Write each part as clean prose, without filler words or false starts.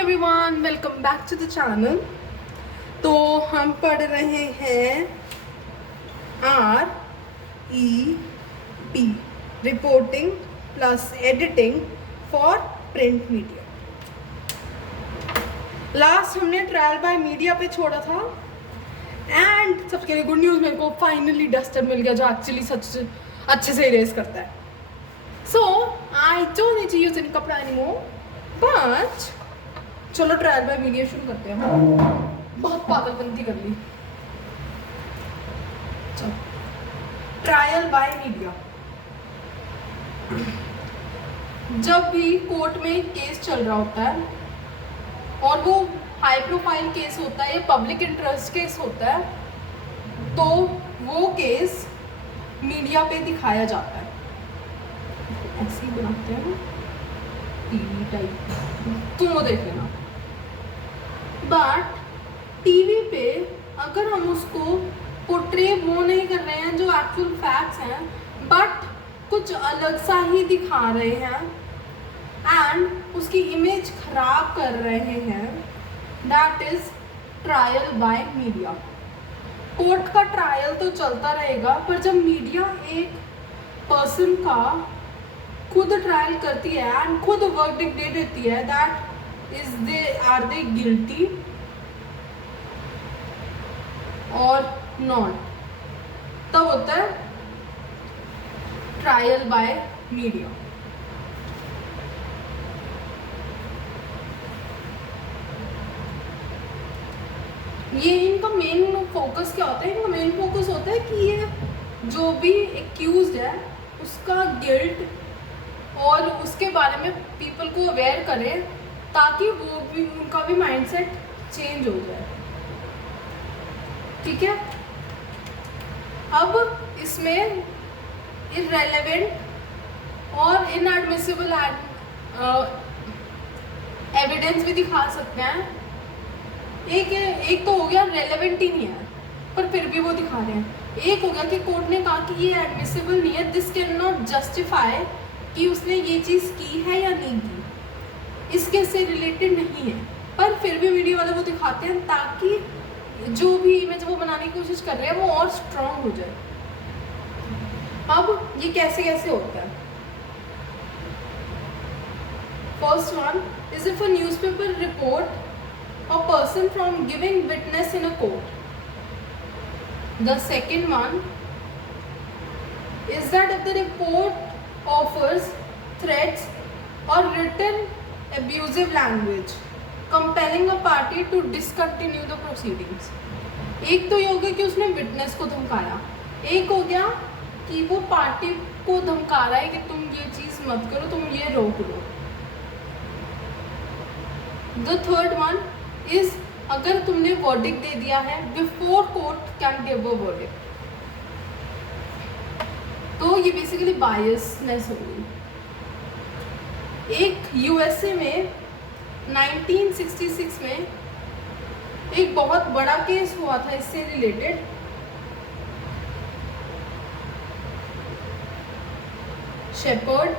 Everyone, welcome back to the channel. तो हम पढ़ रहे हैं REP, reporting plus editing for print media. Last हमने ट्रायल बाय मीडिया पे छोड़ा था एंड सबके लिए गुड न्यूज़, मेरे को फाइनली डस्टर मिल गया जो एक्चुअली सच अच्छे से इरेज करता है। So I don't need to use any kapda anymore, but चलो ट्रायल बाय मीडिया शुरू करते हैं। बहुत पागलपंती कर ली। चलो ट्रायल बाय मीडिया। जब भी कोर्ट में केस चल रहा होता है और वो हाई प्रोफाइल केस होता है या पब्लिक इंटरेस्ट केस होता है, तो वो केस मीडिया पे दिखाया जाता है। ऐसे ही बनाते हैं टीवी टाइप, तुम वो देख लेना। बट टीवी पे अगर हम उसको पोर्ट्रे वो नहीं कर रहे हैं जो एक्चुअल फैक्ट्स हैं, बट कुछ अलग सा ही दिखा रहे हैं एंड उसकी इमेज खराब कर रहे हैं, that is trial by media. Court का ट्रायल तो चलता रहेगा, पर जब मीडिया एक पर्सन का खुद ट्रायल करती है एंड खुद वर्डिक्ट दे देती है दैट आर दे गिल्टी और नॉट, तब होता है ट्रायल बाय मीडिया। ये इनका मेन फोकस क्या होता है? इनका मेन फोकस होता है कि ये जो भी एक्यूज्ड है उसका गिल्ट और उसके बारे में पीपल को अवेयर करें, ताकि वो भी उनका भी माइंडसेट चेंज हो जाए। ठीक है, अब इसमें इररेलेवेंट और इनएडमिसिबल एविडेंस भी दिखा सकते हैं। एक तो हो गया रेलेवेंट ही नहीं है पर फिर भी वो दिखा रहे हैं। एक हो गया कि कोर्ट ने कहा कि ये एडमिसिबल नहीं है, दिस कैन नॉट जस्टिफाई कि उसने ये चीज़ की है या नहीं की, इसके से रिलेटेड नहीं है, पर फिर भी मीडिया वाले वो दिखाते हैं ताकि जो भी इमेज वो बनाने की कोशिश कर रहे हैं वो और स्ट्रॉन्ग हो जाए। अब ये कैसे कैसे होता है? First one is if a newspaper report a person from giving witness in a court. The second one is that if the report offers threats or written abusive language compelling a party to discontinue the proceedings. एक तो ये हो गया कि उसने witness को धमकाया, एक हो गया कि वो पार्टी को धमका रहा है कि तुम ये चीज़ मत करो, तुम ये रोक लो। The third one इज अगर तुमने वर्डिक्ट दे दिया है before court can give a verdict, तो ये बेसिकली बायसनेस हो गई। एक यूएसए में 1966 में एक बहुत बड़ा केस हुआ था इससे रिलेटेड। Shepherd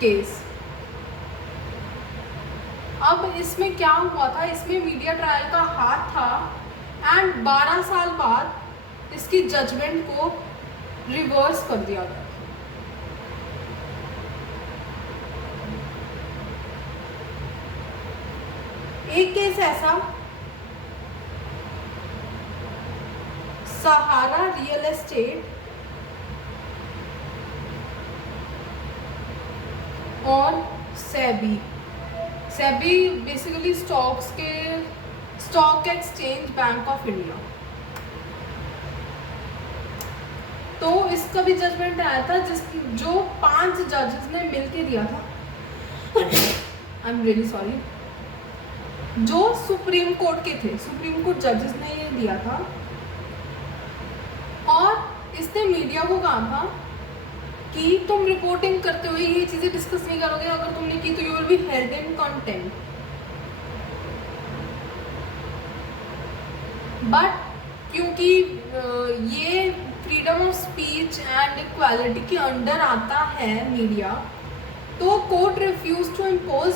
case. अब इसमें क्या हुआ था? इसमें मीडिया ट्रायल का हाथ था एंड 12 साल बाद इसकी जजमेंट को रिवर्स कर दिया गया। एक केस ऐसा सहारा रियल एस्टेट और SEBI basically stock exchange bank of India. तो इसका भी जजमेंट आया था जो 5 जजेस ने मिलके दिया था। आई एम रियली सॉरी, जो सुप्रीम कोर्ट के थे, सुप्रीम कोर्ट जजेस ने ये दिया था और इसने मीडिया को कहा था कि तुम रिपोर्टिंग करते हुए ये चीज़ें डिस्कस नहीं करोगे, अगर तुमने की तो you will be held in contempt. But क्योंकि ये freedom of speech and equality के अंडर आता है मीडिया, तो court refuse to impose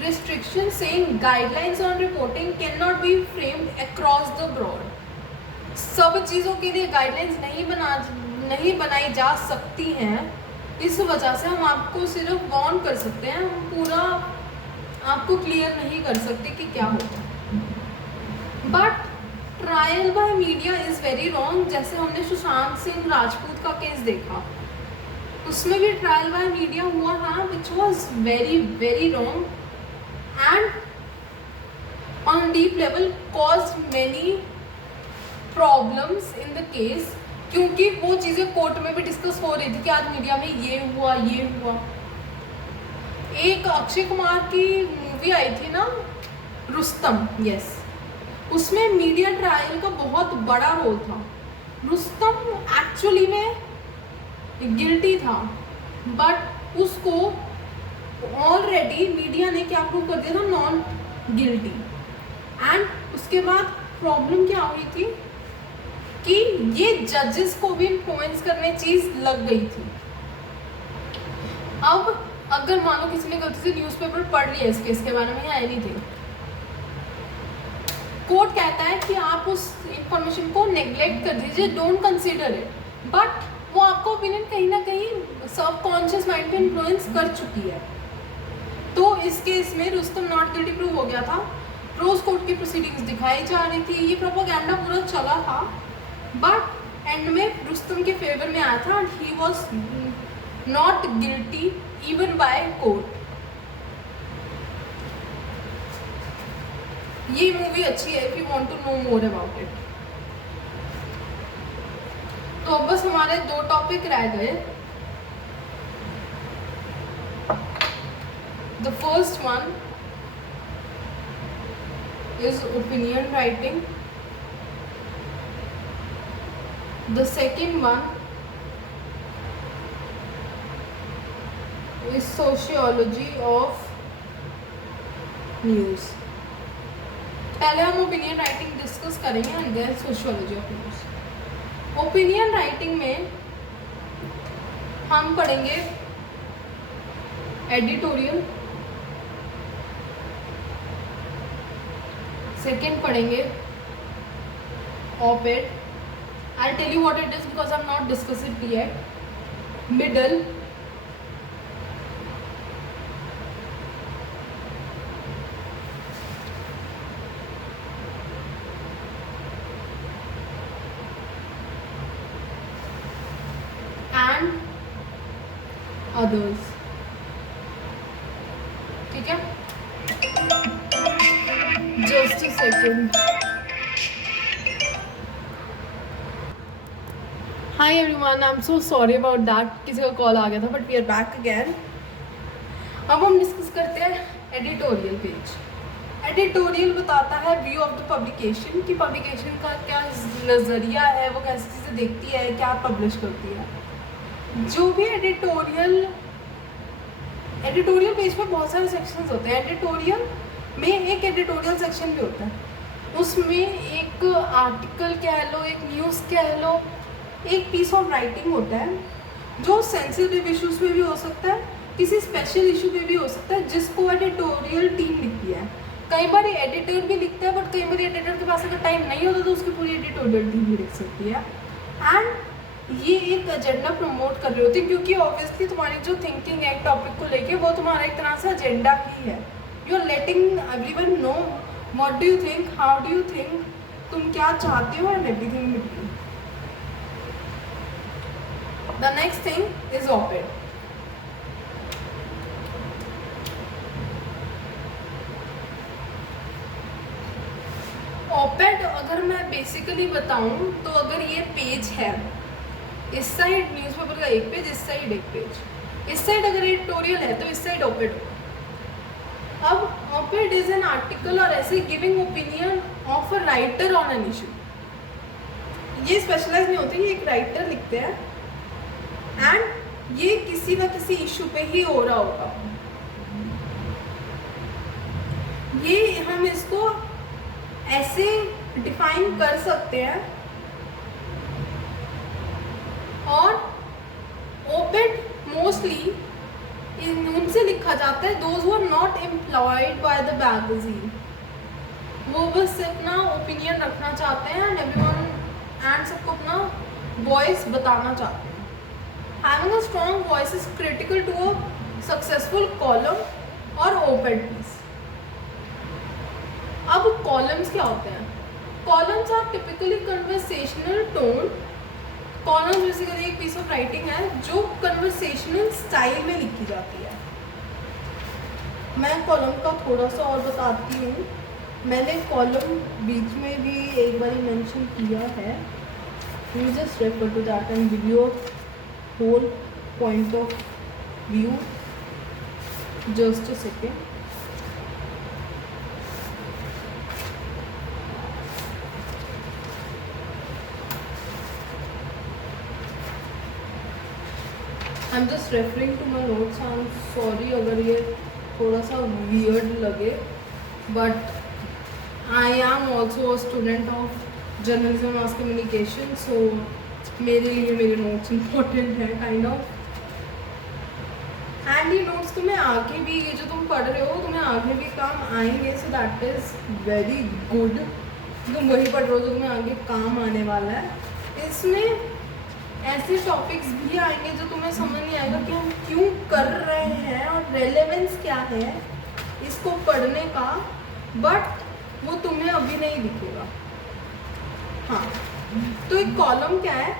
restriction saying guidelines on reporting cannot be framed across the board. सब चीज़ों के लिए गाइडलाइंस नहीं बनाई जा सकती हैं, इस वजह से हम आपको सिर्फ वार्न कर सकते हैं, हम पूरा आपको क्लियर नहीं कर सकते कि क्या होगा. But trial by media is very wrong. जैसे हमने सुशांत सिंह राजपूत का केस देखा, उसमें भी ट्रायल बाय मीडिया हुआ था, which was very very wrong and on deep level cause many problems in the case, क्योंकि वो चीज़ें कोर्ट में भी डिस्कस हो रही थी कि आज मीडिया में ये हुआ. एक अक्षय कुमार की मूवी आई थी ना, रुस्तम, यस, उसमें मीडिया ट्रायल का बहुत बड़ा रोल था. रुस्तम एक्चुअली में गिल्टी था, बट उसको ऑलरेडी मीडिया ने क्या प्रूव कर दिया था, नॉन गिल्टी. एंड उसके बाद प्रॉब्लम क्या हुई थी कि ये जजेस को भी इन्फ्लुएंस करने चीज़ लग गई थी. अब अगर मान लो किसी ने गलती से न्यूज़पेपर पढ़ लिया इस केस के बारे में या एनीथिंग, कोर्ट कहता है कि आप उस इंफॉर्मेशन को नेग्लेक्ट कर दीजिए, डोंट कंसीडर इट, बट वो आपको ओपिनियन कहीं ना कहीं सबकॉन्शियस माइंड पे इन्फ्लुएंस कर चुकी है. तो इस केस में रुस्तम नॉट गिल्टी प्रूव हो गया था. रोज कोर्ट की प्रोसीडिंग्स दिखाई जा रही थी, ये प्रोपेगेंडा पूरा चला था, बट एंड में रुस्तम के फेवर में आया था and he was not guilty even by court. ये मूवी अच्छी है if you want to know more about it. तो बस हमारे 2 टॉपिक रह गए. The first one is opinion writing, the second one is sociology of news. पहले हम ओपिनियन राइटिंग डिस्कस करेंगे and then sociology of news. Opinion writing में हम पढ़ेंगे एडिटोरियल, सेकेंड पढ़ेंगे op-ed. I'll tell you what it is because I've not discussed it yet. Middle, and others. ठीक है, just a second. Hi everyone, I'm so sorry about that. किसी का call आ गया था, but we are back again. अब हम discuss करते हैं एडिटोरियल पेज. एडिटोरियल बताता है व्यू ऑफ द पब्लिकेशन, कि पब्लिकेशन का क्या नज़रिया है, वो कैसी चीज़ें देखती है, क्या पब्लिश करती है. जो भी एडिटोरियल पेज पे बहुत सारे सेक्शंस होते हैं. एडिटोरियल में एक एडिटोरियल सेक्शन भी होता है, उसमें एक आर्टिकल कह लो, एक न्यूज़ कह लो, एक पीस ऑफ राइटिंग होता है जो सेंसिटिव इश्यूज पे भी हो सकता है, किसी स्पेशल इशू पे भी हो सकता है, जिसको एडिटोरियल टीम लिखती है. कई बार एडिटर भी लिखता है, बट कई बार एडिटर के पास अगर टाइम नहीं होता तो उसकी पूरी एडिटोरियल टीम भी लिख सकती है. एंड ये एक एजेंडा प्रमोट कर रही होती है, क्योंकि ऑब्वियसली तुम्हारी जो थिंकिंग है एक टॉपिक को लेके, वो तुम्हारा एक तरह से एजेंडा ही है. You are letting everyone know what do you think, how do you think, तुम क्या चाहते हो, and everything between. The next thing is op-ed. op-ed अगर मैं बेसिकली बताऊं तो अगर ये पेज है, इस साइड न्यूज़पेपर का एक पेज, इस साइड एक पेज, इस साइड अगर एडिटोरियल है तो इस साइड op-ed होगा. अब op-ed इज एन आर्टिकल और ऐसे giving opinion of a writer on an issue. ये स्पेशलाइज नहीं होती, ये एक राइटर लिखते हैं एंड ये किसी ना किसी इशू पे ही हो रहा होगा. ये हम इसको ऐसे डिफाइन कर सकते हैं. और op-ed मोस्टली उन उनसे लिखा जाता है those who are not employed by the magazine. वो बस अपना ओपिनियन रखना चाहते हैं एंड एवरीवन एंड सबको अपना वॉइस बताना चाहते हैं। Having a strong voice is critical to a successful column और ओपेड पीस। अब कॉलम्स क्या होते हैं? Columns are typically conversational tone. Columns basically एक पीस ऑफ राइटिंग है जो कन्वर्सेशनल स्टाइल में लिखी जाती है। मैं कॉलम का थोड़ा सा और बताती हूँ। मैंने कॉलम बीच में भी एक बार मेंशन किया है। You just refer to that and give you whole point of view. Just a second. I am just referring to my notes. I am sorry अगर ये थोड़ा सा वियर्ड लगे, but I am also a student of journalism mass communication, so मेरे लिए मेरे notes important हैं kind of. And ये नोट्स तुम्हें आगे भी, ये जो तुम पढ़ रहे हो तुम्हें आगे भी काम आएंगे, so that is very good. तुम वही पढ़ रहे हो तो तुम्हें आगे काम आने वाला है। इसमें ऐसे टॉपिक्स भी आएंगे जो तुम्हें समझ नहीं आएगा कि हम क्यों कर रहे हैं और रेलेवेंस क्या है इसको पढ़ने का, बट वो तुम्हें अभी नहीं दिखेगा। हाँ, तो एक कॉलम क्या है?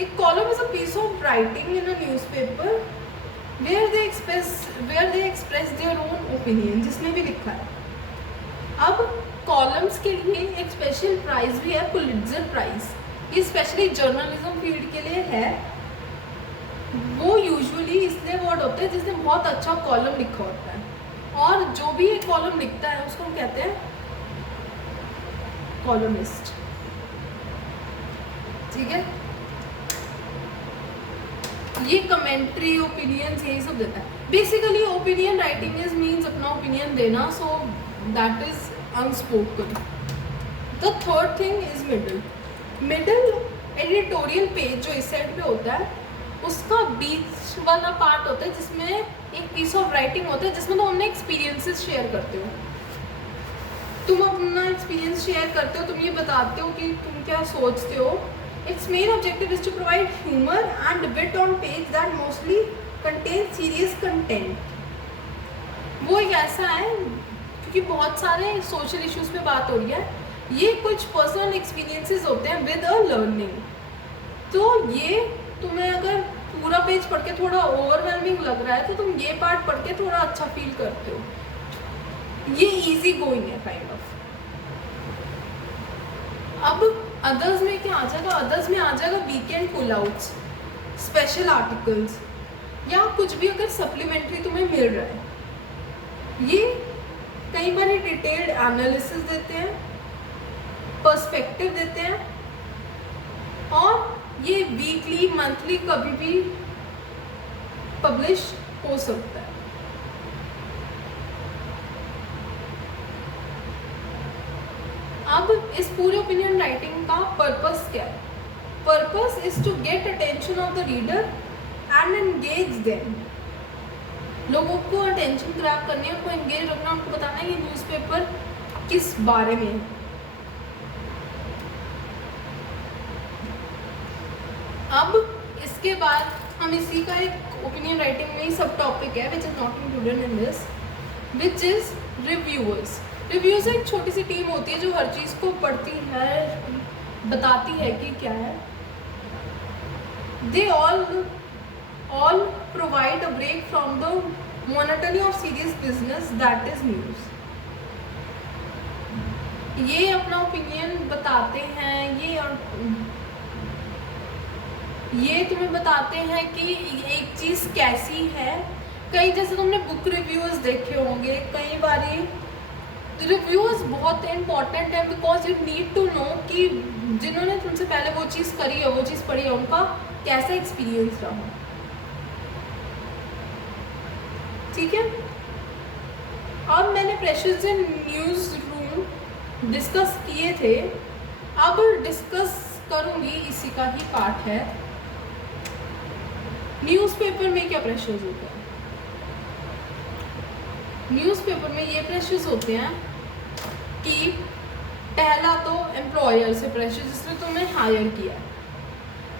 एक column is a piece of writing in a newspaper where they express their own opinion, जिसने भी लिखा है। अब कॉलम्स के लिए एक स्पेशल प्राइज भी है, पुलिट्जर प्राइज। ये स्पेशली जर्नलिज्म फील्ड के लिए है। वो यूजुअली इसलिए अवार्ड होते हैं जिसने बहुत अच्छा कॉलम लिखा होता है, और जो भी एक कॉलम लिखता है उसको हम कहते हैं कॉलमिस्ट। ठीक है, ये कमेंट्री, ओपिनियंस, यही सब देता है। Basically opinion writing is means अपना ओपिनियन देना, so that is unspoken. The third thing is middle editorial page जो इस साइड पे होता है, उसका बीच वाला पार्ट होता है जिसमें एक पीस ऑफ राइटिंग होता है जिसमें तुम अपने एक्सपीरियंसेस शेयर करते हो। तुम अपना एक्सपीरियंस शेयर करते हो, तुम ये बताते हो कि तुम क्या सोचते हो। Its main objective is to provide humour and wit on page that mostly contain serious content. वो एक ऐसा है क्योंकि बहुत सारे सोशल इश्यूज पे बात हो रही है, ये कुछ पर्सनल एक्सपीरियंसेस होते हैं विद अ लर्निंग। तो ये तुम्हें अगर पूरा पेज पढ़ के थोड़ा ओवरवेलमिंग लग रहा है तो तुम ये पार्ट पढ़ के थोड़ा अच्छा फील करते हो। ये इजी गोइंग है काइंड ऑफ। अब अदर्स में क्या आ जाएगा? अदर्स में आ जाएगा वीकेंड पुल आउट्स, स्पेशल आर्टिकल्स, या कुछ भी अगर सप्लीमेंट्री तुम्हें मिल रहा है। ये कई बार डिटेल्ड एनालिसिस देते हैं, पर्सपेक्टिव देते हैं, और ये वीकली मंथली कभी भी पब्लिश हो सकता है। अब इस पूरे ओपिनियन राइटिंग का पर्पस क्या है? Purpose is to get attention of the reader and engage them. लोगों को अटेंशन ग्रैब करनी है, उनको एंगेज रखना, उनको बताना है ये न्यूज़पेपर किस बारे में है। अब इसके बाद हम इसी का एक ओपिनियन राइटिंग में ही सब टॉपिक है which is not included in this, which is reviewers. Reviewers एक छोटी सी टीम होती है जो हर चीज़ को पढ़ती है, बताती है कि क्या है। दे all provide a break from the monotony of serious business that is news. ये अपना ओपिनियन बताते हैं, ये तुम्हें बताते हैं कि एक चीज़ कैसी है। कई जैसे तुमने बुक रिव्यूअर्स देखे होंगे, कई बारी रिव्यूअर्स बहुत इंपॉर्टेंट है because you need to know कि जिन्होंने तुमसे पहले वो चीज़ करी है, वो चीज़ पढ़ी है, उनका कैसा एक्सपीरियंस रहा। ठीक है, अब मैंने pressures in news room discuss किए थे, अब डिस्कस करूँगी, इसी का ही पार्ट है। न्यूज़पेपर में क्या प्रेशर्स होते हैं? न्यूज़पेपर में ये प्रेशर्स होते हैं कि पहला तो एम्प्लॉयर से प्रेशर जिसने तुम्हें हायर किया है।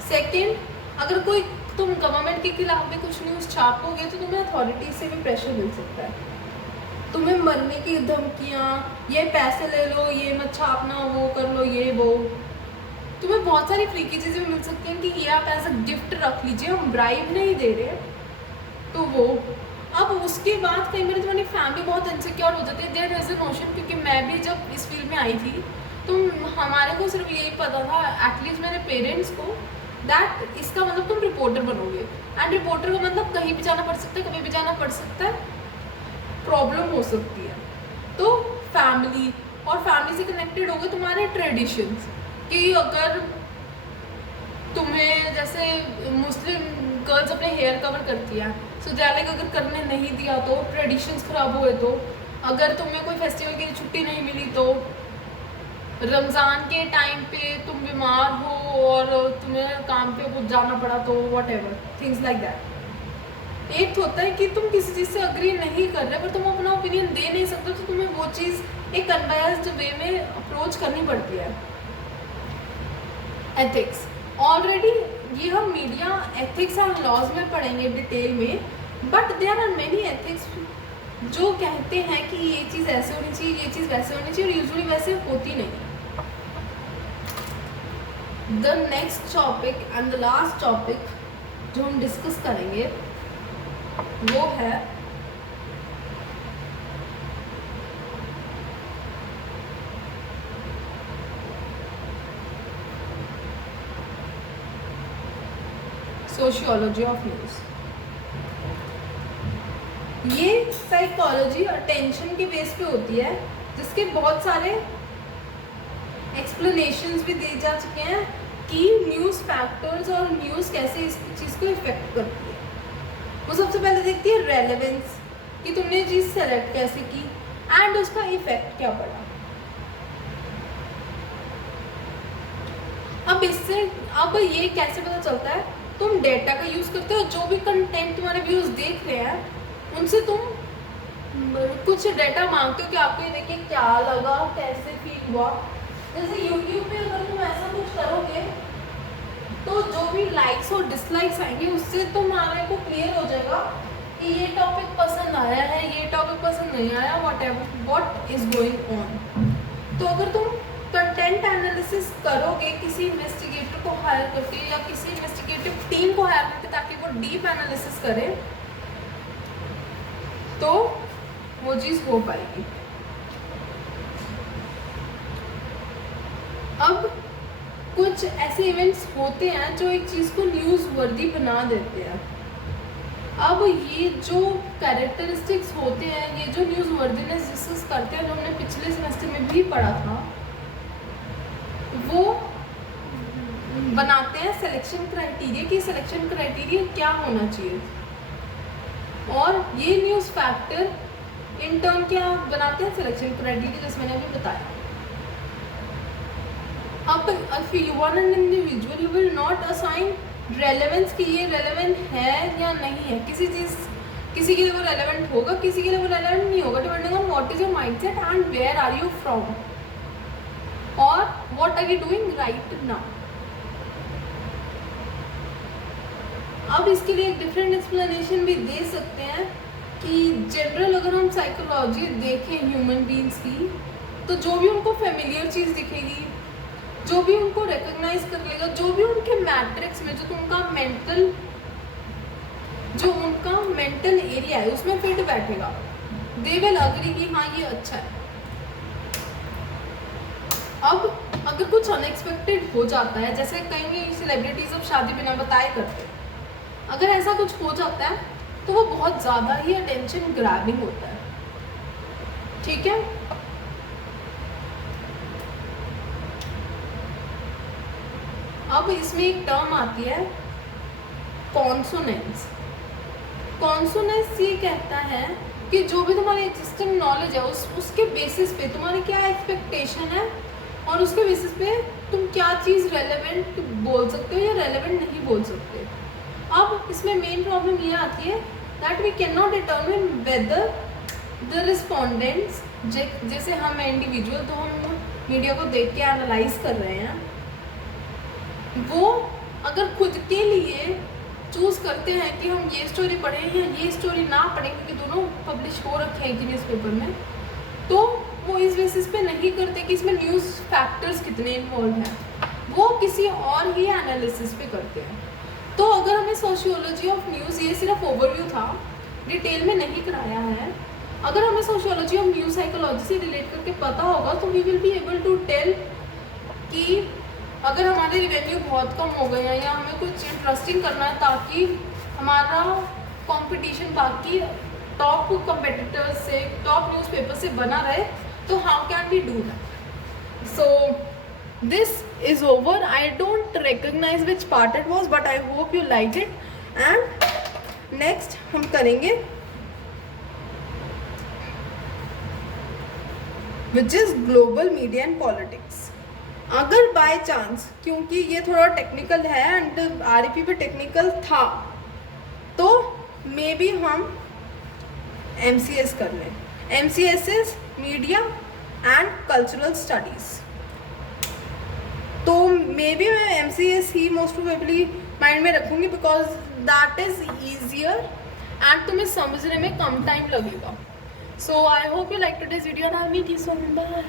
सेकंड, अगर कोई तुम गवर्नमेंट के खिलाफ भी कुछ न्यूज़ छापोगे तो तुम्हें अथॉरिटी से भी प्रेशर मिल सकता है, तुम्हें मरने की धमकियाँ, ये पैसे ले लो, ये मत छापना, वो कर लो, ये वो, तुम्हें बहुत सारी फ्री की चीज़ें मिल सकती हैं कि ये आप एज अ गिफ्ट रख लीजिए, हम ब्राइब नहीं दे रहे। तो वो अब उसके बाद कई बार तुम्हारी फैमिली बहुत इनसिक्योर हो जाती है। देयर इज अ नोशन, क्योंकि मैं भी जब इस फील्ड में आई थी तो हमारे को सिर्फ यही पता था, एटलीस्ट मेरे पेरेंट्स को, दैट इसका मतलब तुम रिपोर्टर बनोगे, एंड रिपोर्टर का मतलब कहीं भी जाना पड़ सकता है, कभी भी जाना पड़ सकता है, प्रॉब्लम हो सकती है। तो फैमिली और फैमिली से कनेक्टेड हो गए तुम्हारे ट्रेडिशंस, कि अगर तुम्हें जैसे मुस्लिम गर्ल्स अपने हेयर कवर करती है, सो दैट अगर करने नहीं दिया तो ट्रेडिशंस खराब हुए, तो अगर तुम्हें कोई फेस्टिवल के लिए छुट्टी नहीं मिली, तो रमज़ान के टाइम पे तुम बीमार हो और तुम्हें काम पे कुछ जाना पड़ा, तो what ever things like that. एक होता है कि तुम किसी चीज़ से अग्री नहीं कर रहे पर तुम अपना ओपिनियन दे नहीं सकते, तो तुम्हें वो चीज़ एक अनबायस्ड वे में अप्रोच करनी पड़ती है। एथिक्स, ऑलरेडी ये हम मीडिया एथिक्स एंड लॉज में पढ़ेंगे डिटेल में, but there are many ethics जो कहते हैं कि ये चीज़ ऐसे होनी चाहिए, ये चीज़ वैसे होनी चाहिए, और यूजुअली वैसे होती नहीं। The next topic and the last topic जो हम डिस्कस करेंगे वो है सोशियोलॉजी ऑफ न्यूज़। ये साइकोलॉजी अटेंशन के बेस पे होती है, जिसके बहुत सारे एक्सप्लेनेशंस भी दिए जा चुके हैं कि न्यूज़ फैक्टर्स और न्यूज़ कैसे इस चीज़ को इफेक्ट करती है। वो सबसे पहले देखती है रेलेवेंस, कि तुमने चीज़ सेलेक्ट कैसे की एंड उसका इफेक्ट क्या पड़ा। अब ये कैसे पता चलता है, तुम डेटा का यूज़ करते हो, जो भी कंटेंट तुम्हारे व्यूज़ देख रहे हैं उनसे तुम कुछ डेटा मांगते हो कि आपको ये देखिए क्या लगा, कैसे फील हुआ। जैसे यूट्यूब पे अगर तुम ऐसा कुछ करोगे तो जो भी लाइक्स और डिसलाइक्स आएंगे उससे तुम्हारे को क्लियर हो जाएगा कि ये टॉपिक पसंद आया है, ये टॉपिक पसंद नहीं आया, व्हाट इज गोइंग ऑन। तो अगर तुम कंटेंट एनालिसिस करोगे किसी इन्वेस्टिगेटर को हायर करके या किसी इन्वेस्टिगेटिव टीम को हायर करके ताकि वो डीप एनालिसिस करे, तो वो चीज़ हो पाएगी। अब कुछ ऐसे इवेंट्स होते हैं जो एक चीज़ को न्यूज़ वर्दी बना देते हैं। अब ये जो कैरेक्टरिस्टिक्स होते हैं, ये जो न्यूज़ वर्दीनेस डिस्कस करते हैं, जो हमने पिछले सेमेस्टर में भी पढ़ा था, वो बनाते हैं सिलेक्शन क्राइटेरिया, कि सिलेक्शन क्राइटेरिया क्या होना चाहिए, और ये न्यूज़ फैक्टर इन टर्न क्या बनाते हैं सिलेक्शन क्राइटेरिया, जैसे मैंने अभी बताया। अब if you want an individual you will not assign relevance कि ये relevant है या नहीं है। किसी चीज़ किसी के लिए वो relevant होगा, किसी के लिए वो relevant नहीं होगा, depending on what is your mindset and where are you from or what are you doing right now। अब इसके लिए एक डिफरेंट एक्सप्लेनेशन भी दे सकते हैं कि जनरल अगर हम साइकोलॉजी देखें ह्यूमन बींग्स की, तो जो भी उनको फेमिलियर चीज़ दिखेगी, जो भी उनको रिकॉग्नाइज कर लेगा, जो भी उनके मैट्रिक्स में जो उनका मेंटल एरिया है उसमें फिट बैठेगा, दे विल अग्री कि हाँ ये अच्छा है। अब अगर कुछ अनएक्सपेक्टेड हो जाता है, जैसे कई सेलिब्रिटीज अब शादी बिना बताए करते हैं, अगर ऐसा कुछ हो जाता है तो वो बहुत ज़्यादा ही अटेंशन ग्रैबिंग होता है, ठीक है। अब इसमें एक टर्म आती है कॉन्सोनेंस। कॉन्सोनेंस ये कहता है कि जो भी तुम्हारी एग्जिस्टिंग नॉलेज है उसके बेसिस पे तुम्हारी क्या एक्सपेक्टेशन है और उसके बेसिस पे तुम क्या चीज़ रेलेवेंट बोल सकते हो या रेलेवेंट नहीं बोल सकते। अब इसमें मेन प्रॉब्लम ये आती है that we can not determine whether the respondents, जैसे हम इंडिविजुअल तो हम मीडिया को देख के एनालाइज कर रहे हैं, वो अगर खुद के लिए चूज़ करते हैं कि हम ये स्टोरी पढ़ें या ये स्टोरी ना पढ़ें, क्योंकि दोनों पब्लिश हो रखे हैं कि न्यूज़पेपर में, तो वो इस बेसिस पे नहीं करते कि इसमें न्यूज़ फैक्टर्स कितने इन्वॉल्व हैं, वो किसी और ही एनालिसिस पे करते हैं। तो अगर हमें सोशियोलॉजी ऑफ न्यूज़, ये सिर्फ ओवरव्यू था, डिटेल में नहीं कराया है, अगर हमें सोशियोलॉजी ऑफ न्यूज़ साइकोलॉजी से रिलेट करके पता होगा तो we will be able to tell कि अगर हमारे रिवेन्यू बहुत कम हो गए हैं या हमें कुछ इंटरेस्टिंग करना है ताकि हमारा कंपटीशन बाकी टॉप कंपेटिटर्स से, टॉप न्यूज़पेपर से बना रहे, तो how can we do that. So this is over. I don't recognize which part it was, but I hope you liked it. And next हम करेंगे which is global media and politics. अगर by chance, क्योंकि ये थोड़ा technical है and REP पे technical था, तो मे बी हम MCS कर लें. MCS is media and cultural studies. तो मे बी मैं MCS ही मोस्ट प्रोबेबली माइंड में रखूँगी, because that is easier and तुम्हें समझने में कम टाइम लगेगा. So I hope you like today's video and I meet you soon. Bye.